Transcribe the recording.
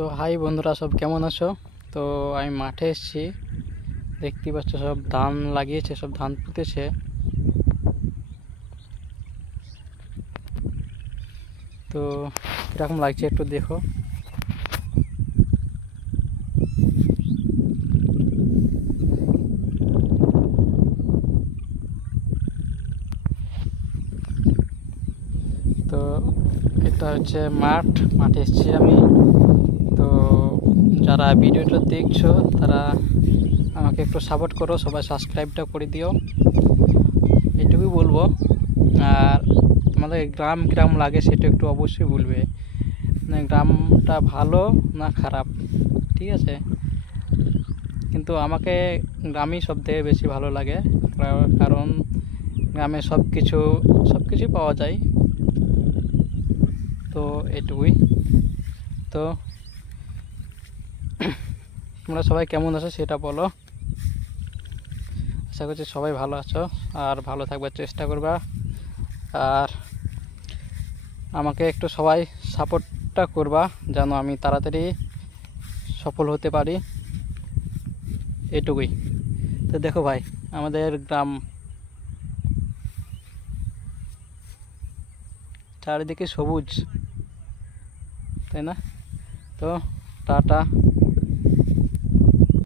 তো হাই বন্ধুরা, সব কেমন আছো? তো আমি মাঠে এসেছি, দেখতে পাচ্ছ সব ধান লাগিয়েছে, সব ধান পুঁতেছে। তো কিরকম লাগছে একটু দেখো। তো এটা হচ্ছে মাঠে এসেছি আমি। তো যারা ভিডিওটা দেখছো তারা আমাকে একটু সাপোর্ট করো, সবাই সাবস্ক্রাইবটা করে দিও, এটুকুই বলবো। আর তোমাদের গ্রাম লাগে সেটা একটু অবশ্যই বলবে, মানে গ্রামটা ভালো না খারাপ, ঠিক আছে? কিন্তু আমাকে গ্রামই সবথেকে বেশি ভালো লাগে, কারণ গ্রামে সব কিছু পাওয়া যায়। তো এটুকুই। তো তোমরা সবাই কেমন আছো সেটা বলো। আশা করছি সবাই ভালো আছো আর ভালো থাকবার চেষ্টা করবা। আর আমাকে একটু সবাই সাপোর্টটা করবা যেন আমি তাড়াতাড়ি সফল হতে পারি, এটুকুই। তো দেখো ভাই, আমাদের গ্রাম চারিদিকে সবুজ, তাই না? তো টাটা।